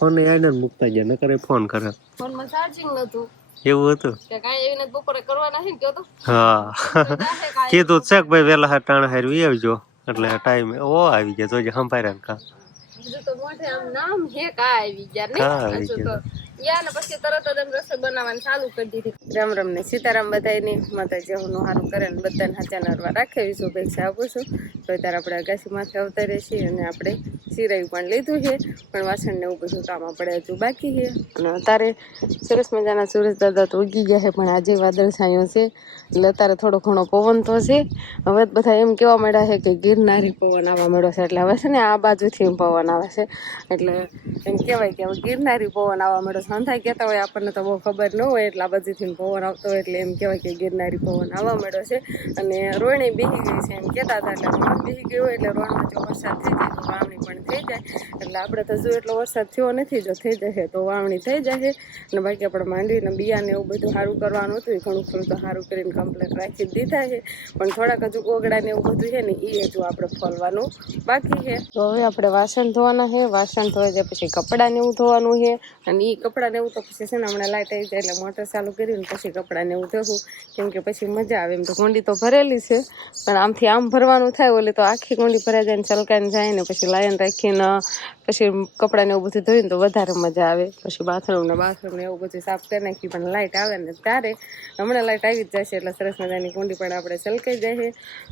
Phone આઈને મૂકતા ગયા નકર ફોન કરે. ફોન માં ચાર્જિંગ નતું. એવું હતું કે કાઈ એવી ને બપોરે કરવાના હે કયો તો. હા કીધું છે કે ભાઈ વેલા ટાણા હારવી આવજો એટલે ટાઈમ ઓ આવી ગયા જોજે સંભાળ્યા કા. બીજું તો મોઢે આમ નામ હે કા આવી ગયા ને હજુ તો યા ને પછી તરત જ રસોઈ બનાવવાનું ચાલુ કરી દીધી. રામ રામ ને સીતારામ બધાયની માતાજી હું હારું કરે ને બધાને હાચા નરવા રાખે એવી શુભેચ્છા આપું છું. તો અત્યારે આપણે અગાસી માથે અવતારે છીએ અને આપણે સિરાયું પણ લીધું છે પણ વાસણ ને એવું બધું કામ આપણે હજુ બાકી છે. અને અત્યારે સરસ મજાના સુરેશ દાદા તો ઉગી ગયા છે પણ આજે વાદળ છાયો છે એટલે અત્યારે થોડો ઘણો પવન તો છે. હવે બધા એમ કેવા માંડ્યા છે કે ગિરનારી પવન આવવા માંડ્યો છે એટલે હવે છે ને આ બાજુથી પવન આવે છે એટલે એમ કહેવાય કે હવે ગિરનારી પવન આવવા માંડ્યો છે. અંધાઈ કહેતા હોય આપણને તો બહુ ખબર ન હોય એટલે આ બાજુથી પવન આવતો હોય એટલે એમ કહેવાય કે ગિરનારી પવન આવવા માંડ્યો છે. અને રોહિણી બેસી ગઈ છે એમ કહેતા હતા એટલે રોણ બેસી ગયું હોય એટલે રોણમાં જો વરસાદ થઈ જાય તો વાવણી પણ થઈ જાય એટલે આપણે તો જો એટલો વરસાદ થયો નથી જો થઈ જશે તો વાવણી થઈ જશે. અને બાકી આપણે માંડવીને બિયાને એવું બધું સારું કરવાનું હતું એ ઘણું ખરું તો સારું કરીને કમ્પ્લીટ રાખી દીધા છે પણ થોડાક હજુ કોગડા ને એવું બધું છે ને એ હજુ આપણે ફોલવાનું બાકી છે. તો હવે આપણે વાસણ ધોવાના છે. વાસણ ધોઈ જાય પછી કપડાં ને એવું ધોવાનું છે અને એ કપડાં ને એવું તો પછી છે ને હમણાં લાઈટ આવી જાય એટલે મોટર ચાલુ કરીને પછી કપડાં ને એવું ધોવું કેમ કે પછી મજા આવે. એમ તો કુંડી તો ભરેલી છે પણ આમથી આમ ભરવાનું થાય ઓલી તો આખી કુંડી ભરાઈ જાય ને છલકાઈને જાય ને પછી લાઈન રાખીને પછી કપડાં ને એવું બધું ધોઈને તો વધારે મજા આવે. પછી બાથરૂમ ને એવું બધું સાફ કરી નાખી પણ લાઈટ આવે ને ત્યારે હમણાં લાઈટ આવી જ જશે એટલે સરસ મજાની કુંડી પણ આપણે છલકાઈ જાય.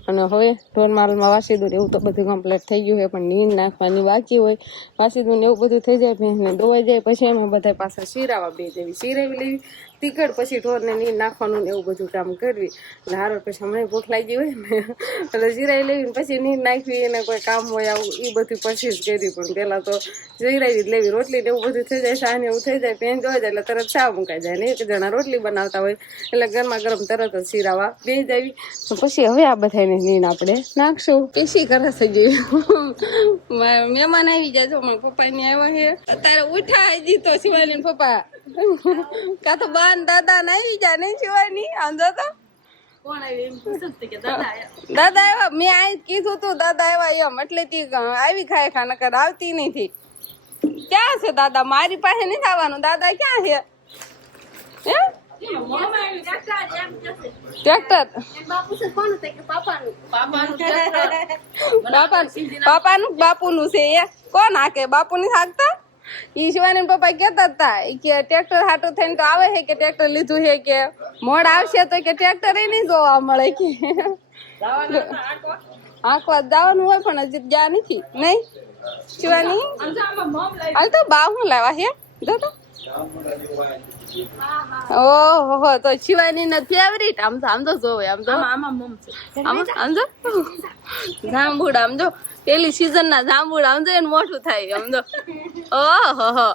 અને હવે ઢોર માલમાં વાસી દૂર એવું તો બધું કમ્પ્લીટ થઈ ગયું છે પણ નીંદ નાખવાની બાકી હોય. વાસી દૂર ને એવું બધું થઈ જાય ભેંસને દોવાઈ જાય પછી અમે બધા પાછા શીરાવા બે જેવી શીરાવી લેવી તીખડ પછી ઢોરને નીંદ નાખવાનું ને એવું બધું કામ કરવી એટલે હારો પછી હમણાં ભૂખ લાગી હોય ને એટલે શીરાવી લેવી પછી નીંદ નાખવી એને કોઈ કામ હોય આવું એ બધું પછી જ કરી પણ પેલા તો શીરાવી જ લેવી. રોટલી ને એવું બધું થઈ જાય સાને એવું થઈ જાય પેન જોઈ જાય એટલે તરત ચા મુકાઈ જાય ને એક જણા રોટલી બનાવતા હોય એટલે ગરમા ગરમ તરત જ શીરાવા બે જાવી. તો પછી હવે આ બધાને નીંદ આપણે નાખશું. કેસી કરે છે ગયું મહેમાન આવી જાય જો મારા પપ્પા ને આવ્યા છે અત્યારે ઉઠાઈ દીધો શિવાની પપ્પા કા તો બાન દાદા ને આવી જાય નહીં શિવાની આમ તો કોણ આવી એમ પૂછતું કે દાદા આવ્યા મેં આ કીધું તું દાદા આવ્યા એમ એટલે તી આવી ખાય ખા નકર આવતી નથી. ક્યાં છે દાદા? મારી પાસે નથી આવવાનું. દાદા ક્યાં છે? હે ટ્રેક્ટર પાપાનું બાપુનું છે એ કોણ હાકે? બાપુ ની હાકતા ઈ શિવાની પપ્પા કેતા હતા કે ટ્રેક્ટર હાટું થઈને તો આવે છે કે ટ્રેક્ટર લીધું છે કે મોડ આવશે તો કે ટ્રેક્ટર એ નહીં જોવા મળે કે આંકવા જવાનું હોય પણ હજી ગયા નથી નહીં શિવાની. હાલ તો બા હું લાવા છે જો તો ઓહો તો શિવાની ને ફેવરિટ આમ તો જોવે આમ તો આમ જો જાંબુડ આમ જો પેલી સીઝન ના જાંબુડ આમ જો એને મોટું થાય આમ જો ઓહો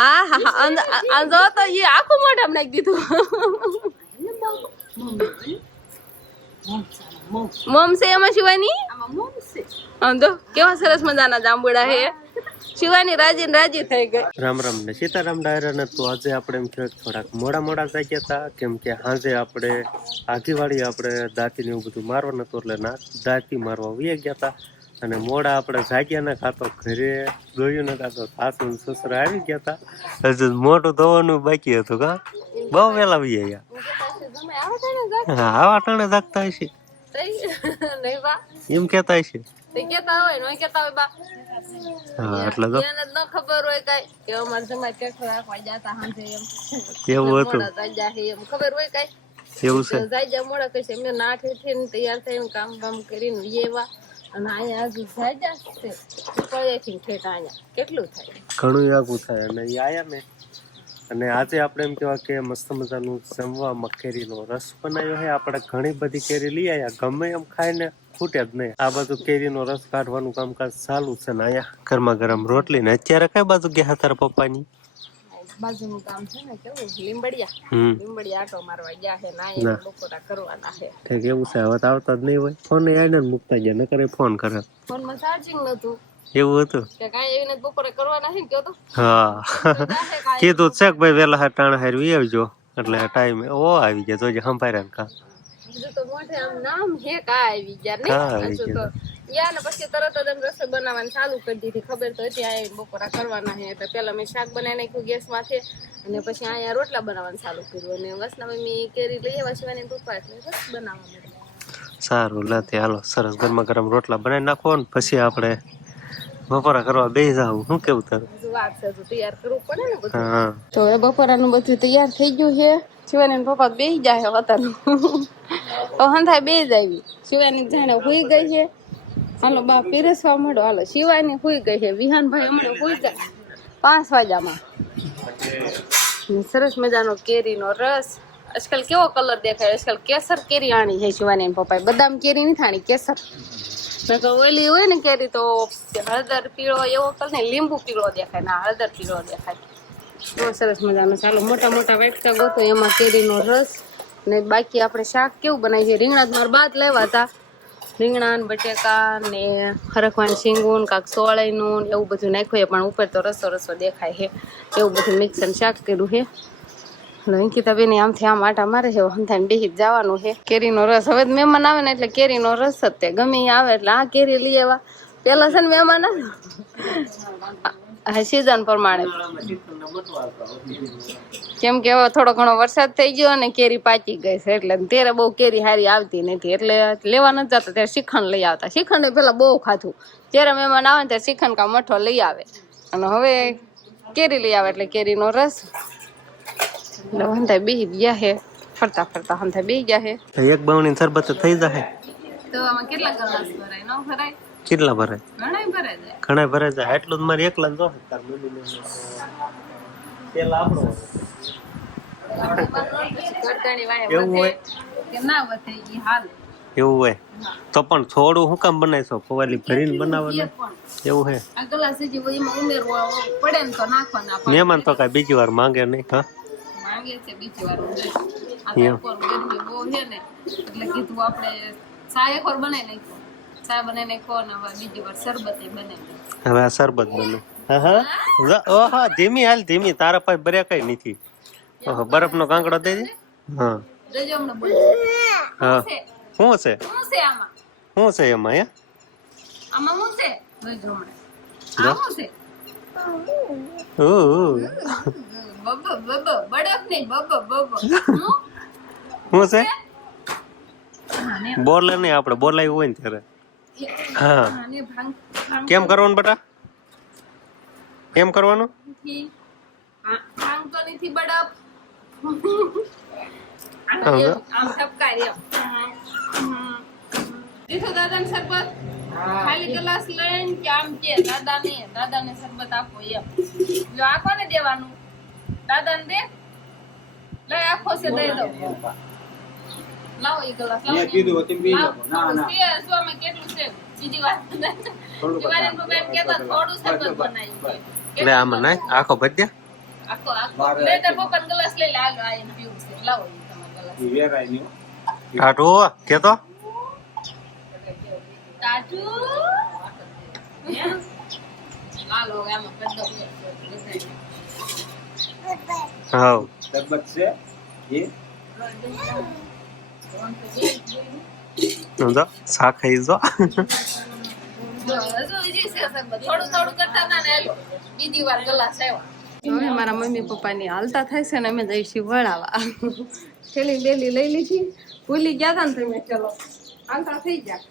આ હા આમ જો તો એ આખું મોઢામાં નાખી દીધું. મોમ છે એમાં શિવાની આમ જો કેવા સરસ મજાના જાંબુડા છે. શિવાની રાજી ને રાજી થઈ ગઈ. રામ રામ ને સીતારામ ડાયરા ને તો આજે આપણે એમ કે થોડાક મોડા થઈ ગયા હતા કેમ કે આજે આપણે આગીવાળી આપણે દાંતી ને એવું બધું મારવાનું હતું એટલે દાંતી મારવા વહી ગયા હતા અને મોડા આપણે જાગ્યા ને ખાતો ઘરે ગયું ને ખાતો સાસુ સસરા આવી ગયા હતા. હજુ મોટું ધોવાનું બાકી હતું કા બહુ વેલા વહી ગયા. હા આવા ટાણે જાગતા હશે એમ કેતા હશે કેતા હોય ને કેતા હોય બા. હા એટલે તો એને ન ખબર હોય કઈ કે અમાર જમાઈ ટ્રેક્ટર રાખવા જાતા હાંજે એમ એવું હતું એમ ખબર હોય કઈ એવું છે જાજા મોડા કઈ મે નાઠે થી તૈયાર થઈને કામ બામ કરીને એવા અને અહીંયા હજુ જાજા છે પડેથી ઠેઠ અહીંયા કેટલું થાય ઘણું આગું થાય અને એ આયા ને અને આજે આપણે એમ કેવા કે મસ્ત મજાનું જમવા મકેરીનો રસ બનાવ્યો છે. આપણે ઘણી બધી કેરી લઈ આવ્યા ગમે એમ ખાઈને ખૂટે જ નહીં. આ બાજુ કેરીનો રસ કાઢવાનું કામકાજ ચાલુ છે ને અહીંયા ગરમા ગરમ રોટલી ને અત્યારે કઈ બાજુ ગયા તારા પપ્પાની બાજુનું કામ છે ને કેવું લીંબડિયા આટો મારવા ગયા છે ના બપોરા કરવાના છે. ઠીક એવું છે હવે તો આવતા જ નહીં હોય. ફોન આઈને મૂકતા ગયા નકર ફોન કરે ફોનમાં ચાર્જિંગ નતું એવું હતું કે કાઈ એવી ને બપોરે કરવાના છે કયો તો હા કીધું છે કે ભાઈ વેલા ટાણા હારવી આવજો એટલે ટાઈમ ઓ આવી ગયા જોજે સંભાળ્યા કા. બીજું તો મોઢે આમ નામ હે કા આવી ગયા ને હજુ તો યા ને પછી તરત જ રસોઈ બનાવવાની ચાલુ કરી દીધી. ખબર તો હતી આ બપોરા કરવાના છે એટલે પેલા મેં શાક બનાવી નાખ્યું ગેસ માંથી અને પછી અહીંયા રોટલા બનાવવાનું ચાલુ કર્યું અને વસના મમ્મી કેરી લઈ આવ્યા શિવાની પપ્પા એટલે રસ બનાવવા માંડ્યા. સારું લાતે હાલો સરસ ગરમા ગરમ રોટલા બનાવી નાખો ને પછી આપણે બપોરા કરવા બેસી જાવ. શું કેવું તારું? વાત છે તો તૈયાર કરવું પડે ને બધું. તો હવે બપોરાનું બધું તૈયાર થઈ ગયું છે. શિવાની પપ્પા બેસી જાય વતાનું તો હંધાય બેસી જાય. શિવાની જાણે હુઈ ગઈ છે. હાલો બા પીરસવા મળો. હાલો શિવાની હુઈ ગઈ છે. વિહાનભાઈ હમણાં હુઈ જાય 5 વાગ્યામાં. સરસ મજાનો કેરીનો રસ. આજકાલ કેવો કલર દેખાય? આજકાલ કેસર કેરી આણી છે શિવાની પપ્પાએ. બદામ કેરી નથી આણી, કેસર. ઓલી હોય ને કેરી તો હળદર પીળો એવો કલર ને લીંબુ પીળો દેખાય ના હળદર પીળો દેખાય. બહુ સરસ મજાનો. ચાલો મોટા મોટા વાટકા ગોતો એમાં કેરીનો રસ ને બાકી આપણે શાક કેવું બનાવીએ છીએ. રીંગણા મારા બાદ લેવા હતા. રીંગણા ને બટેકા ને હરખવાની શીંગું કાંક સોળાઈનું એવું બધું નાખ્યું પણ ઉપર તો રસો રસો દેખાય છે. એવું બધું મિક્સ શાક કર્યું છે. અંકિતા બેન આમથી આમ આટા મારે છે. હંધાને બેસી જવાનું છે. કેરીનો રસ હવે મહેમાન આવે ને એટલે કેરીનો રસ જ તે ગમે આવે એટલે આ કેરી લઈ આવ્યા. પેલા છે ને મહેમાન આવે સીઝન પ્રમાણે કેમ કે હવે થોડો ઘણો વરસાદ થઈ ગયો અને કેરી પાકી ગઈ છે એટલે ત્યારે બહુ કેરી હારી આવતી નથી એટલે લેવા નથી જતા. ત્યારે શ્રીખંડ લઈ આવતા. શ્રીખંડ પેલા બહુ ખાધું. ત્યારે મહેમાન આવે ને ત્યારે શ્રીખંડ કા મઠો લઈ આવે અને હવે કેરી લઈ આવે એટલે કેરીનો રસ. એટલે હંધાય બેસી ગયા છે. ફરતા ફરતા હંધાય બેસી ગયા છે. એક બાવણી શરબત થઈ જાય તો આમાં કેટલા ગ્લાસ ભરાય? ન ભરાય? કેટલા ભરાય? ઘણા ભરાય જાય. ઘણા ભરાય જાય. એટલું જ મારે એકલા જ જોહે. તાર મમ્મીને પેલા આપણો એવું હોય કે ના વધે ઈ હાલ એવું હોય તો પણ થોડું હું કામ બનાવીશો? ફવાલી ભરીને બનાવવાનું એવું હે? આ ગ્લાસ જે એમાં ઉમેરવો પડે ને તો નાખવાના. મહેમાન તો કઈ બીજી વાર માંગે નહીં. હા માંગે છે બીજી વાર. આ તો ગરમી બહુ છે ને એટલે કીધું આપણે ચા એકવાર બનાવી નાખો. ચા બનાવી નાખો ને હવે બીજી વાર શરબત બનાવી. હવે આ શરબત બને. ઓહો ધીમી હાલ ધીમી. તારા પાસે બ્રેક કઈ નથી. ઓહો બરફ નો કાંકડો દે દે. હા દેજો હમણાં બોલ. હા શું છે? શું છે આમાં? શું છે એમાં? હે આમાં શું છે? દેજો હમણાં. આ શું છે? બબ બબ બડફ નહીં બબ બબ. શું છે? બોલે નહીં આપણે બોલાયું હોય ને ત્યારે. હા કેમ કરવાનું બેટા? કેમ કરવાનું? આમ તો નથી બડફ. આમ ટપકાય દીધો દાદાને શરબત. ખાલી ગ્લાસ લઈને કે આમ કે દાદાને શરબત આપો એમ. જો આ કોને દેવાનું? દાદાને દે. લઈ આખો છે દઈ દો. લાવો એ ગ્લાસ લાવો. મેં કીધું હતી બી ના ના છે સ્વામે કેટલું છે બીજી વાત જીવાને પપ્પા એમ કહેતા થોડું શરબત બનાવ્યું લે આમાં નાખ આખો ભરી દે. આખો લે તે પપ્પાનો ગ્લાસ લઈ લે. હાલો આ એમ પીવું છે. લાવો તમારો ગ્લાસ. ઈ વેરાય ની કાઢો કે તો તાજુ લાલો આમાં કદો હા શરબત છે એ જો સા ખાઈ જો. થોડું થોડું કરતા હતા ને બીજી વાર ગ્લાસ આવ્યા. હવે મારા મમ્મી પપ્પાની હાલતા થાય છે ને અમે જઈશું વળાવા. થેલી બેલી લઈ લીધી. ભૂલી ગયા હતા ને તમે. ચલો હાલતા થઈ ગયા.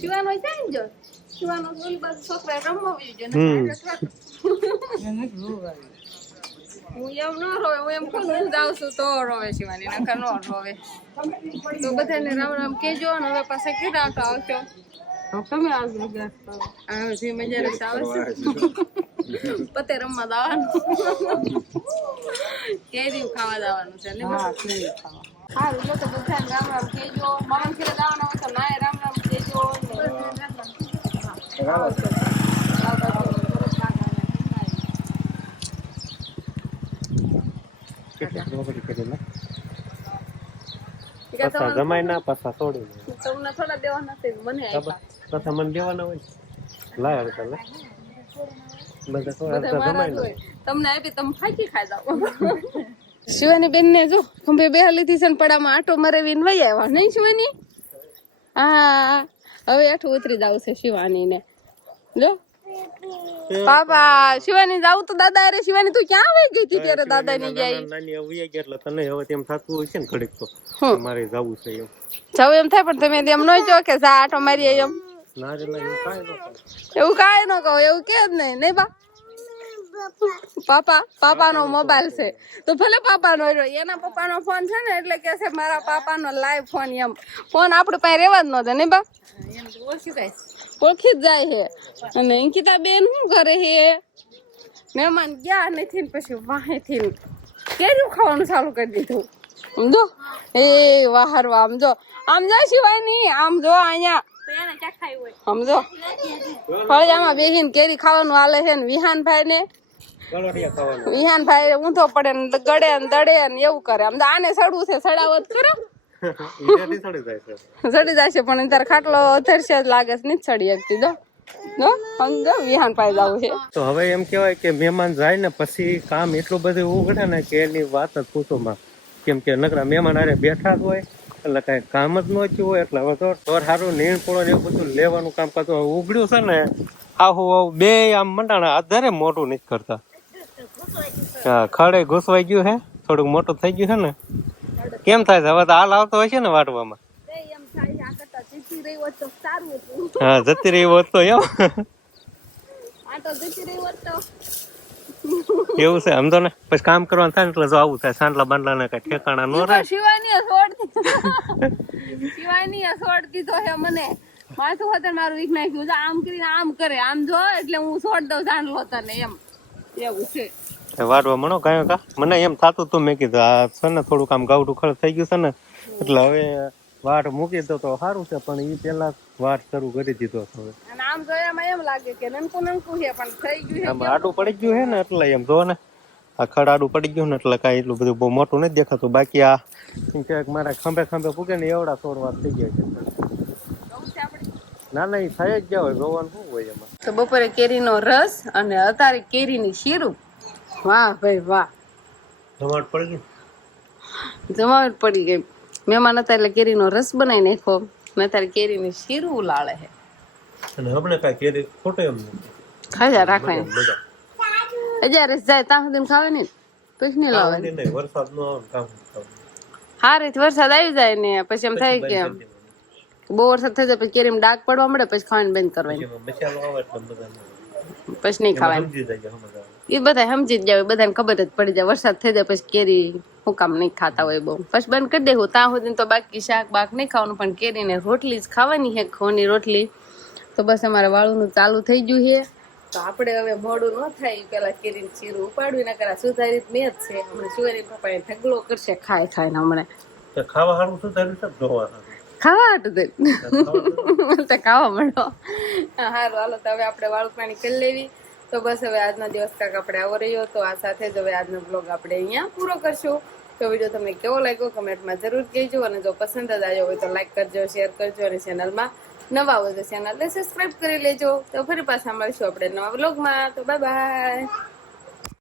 શિવાનો જાય ને જો શિવાનો ઓલી બાજુ છોકરા રમવા હું એમ ન રોવે. હું એમ કહું હું જાઉં છું તો રોવે શિવાની નકર ન રોવે. તો બધાને રામ રામ કેજો ને હવે પાસે કીધા તો આવશો. તમે આવજો આવે જે મજા રહેશે આવશે. પતે રમવા જવાનું. કેરી ખાવા જવાનું છે ને. સારું લો તો બધાને રામ રામ કેજો. મારા ઘરે જવાના હોય તો નાય રામ રામ કેજો. પાછા જમાય ના પાછા છોડી તમને થોડા દેવાના છે મને પાછા મને દેવાના હોય. લાય હવે ચાલ બધા થોડા જમાય ના તમને આપી તમે ફાકી ખાઈ જાવ. શિવાની બેન ને જો ખંભે બેહા લીધી છે ને પડામાં આટો મરેવીને વહી આવ્યા નહીં શિવાની? હા હવે એઠું ઉતરી જાવ છે શિવાની ને જો પાપા શિવાની જાવ તો દાદા અરે શિવાની તું ક્યાં આવી ગઈ હતી ત્યારે દાદા ની ગયા નાની આવી ગયા એટલે તને હવે તેમ થતું હોય છે ને ઘડીક તો મારે જવું છે એમ જવું એમ થાય પણ તમે એમ ન જો કે જા આટો મારી એમ ના રે ના એવું કાંઈ ન કહો એવું કે જ નહીં બા પાપાનો મોબાઈલ છે તો ભલે પાપાનો એના પપ્પાનો ફોન છે ને એટલે કે છે મારા પાપાનો લાઈવ ફોન એમ ફોન આપણે પાસે રહેવા જ ન દે ને બા ઓળખી જ જાય છે અને અંકિતા બેન શું કરે છે મહેમાન ગયા નથી ને પછી વાહેથી કેરીઓ ખાવાનું ચાલુ કરી દીધું સમજો એ વાહરવા આમ જો શિવાની આમ જો અહીંયા સમજો ફળિયામાં બેસીને કેરી ખાવાનું હાલે છે ને વિહાનભાઈ ઊંધો પડે ને ગળે ને દડે ને એવું કરે આમ તો આને સડવું છે સડાવત કરો સડી જાય છે પણ તાર ખાટલો ધરશે જ લાગે છે નહીં સડી શકતી જો વિહાનભાઈ જવું છે તો હવે એમ કેવાય કે મહેમાન જાય ને પછી કામ એટલું બધું ઉઘડે ને કે એની વાત જ પૂછો માં કેમ કે નકરા મહેમાન આરે બેઠા જ હોય એટલે કઈ કામ જ ન થયું હોય એટલે હવે તો સારું નીણ પોળો ને એવું બધું લેવાનું કામ કરતું ઉઘડ્યું છે ને આવું બે આમ મંડાણા આધારે મોટું નથી કરતા હા ખડે ઘૂસવાઈ ગયું છે થોડુંક મોટું થઈ ગયું છે ને કેમ થાય છે હવે તો હાલ આવતો હોય છે ને વાટવામાં હા જતી રહી હોત તો એમ એવું છે સમજો ને પછી કામ કરવાનું થાય ને એટલે જો આવું થાય સાંડલા બાંડલા ને કઈ ઠેકાણા નો રહે શિવાની છોડ દીધો હે મને માથું હતું મારું વીક નાખ્યું આમ કરીને આમ કરે આમ જો એટલે હું છોડ દઉં સાંડલો તને એમ એવું છે વાટવા મણો કયો કા મને એમ થતું હતું મેં કીધું આ છે ને થોડુંક આમ ગાવડું ખડ થઈ ગયું છે ને એટલે હવે વાટ મૂકી દો તો સારું છે પણ એ પેલા વાટ શરૂ કરી દીધો હવે અને આમ જોયામાં એમ લાગે કે નનકું છે પણ થઈ ગયું છે આડું પડી ગયું છે ને એટલે એમ જો ને આ ખડ આડું પડી ગયું ને એટલે કાંઈ એટલું બધું બહુ મોટું નથી દેખાતું બાકી આ ક્યાંક મારા ખંભે પૂગે ને એવડા છોડવા થઈ ગયા છે ના ના એ થઈ જ ગયા હોય જોવાનું શું હોય એમાં તો બપોરે કેરીનો રસ અને અત્યારે કેરીની શીરું વાહ ભાઈ વાહ જમાવટ પડી ગઈ જમાવટ પડી ગઈ મહેમાન હતા એટલે કેરીનો રસ બનાવી નાખ્યો ને અત્યારે કેરીની શીરું ઉલાળે છે અને આપણે કાંઈ કેરી ખોટો એમ નથી ખાજા રાખવાની હજાર જાય ત્યાં સુધી ખાવાની પછી નહીં લાવવાની વરસાદ નો કામ હા રીત વરસાદ આવી જાય ને પછી એમ થાય કે બહુ વરસાદ થઈ જાય પછી કેરીમાં ડાઘ પડવા મળે પછી ખાવાની બંધ કરવાની પછી નહીં ખાવાની એ બધા સમજી જ જાય બધાને ખબર જ પડી જાય વરસાદ થઈ જાય પછી કેરી હું કામ નહીં ખાતા હોય બહુ પછી બંધ કરી દેવું ત્યાં સુધી તો બાકી શાક બાક નહીં ખાવાનું પણ કેરીને રોટલી જ ખાવાની છે ઘઉંની રોટલી તો બસ અમારે વાળુનું ચાલુ થઈ ગયું છે તો આપણે હવે મોડું ન થાય પેલા કેરીને ચીરું ઉપાડવી ના કરા સુધારિત મેં જ છે હમણાં સુધારી પપ્પા ઢગલો કરશે ખાય ને હમણાં ખાવા સારું સુધાર્યું છે ખાવા હતું ખાવા મળો સારું હાલો તો હવે આપણે વાળું પાણી કરી લેવી તો બસ હવે આજનો દિવસ કાંક આપણે આવો રહ્યો તો આ સાથે જ હવે આજનો બ્લોગ આપણે અહીંયા પૂરો કરશું તો વિડીયો તમને કેવો લાગ્યો કમેન્ટમાં જરૂર કહેજો અને જો પસંદ જ આવ્યો હોય તો લાઈક કરજો શેર કરજો અને ચેનલમાં નવા હોય તો ચેનલને સબસ્ક્રાઈબ કરી લેજો તો ફરી પાછા મળીશું આપણે નવા બ્લોગમાં તો બાય બાય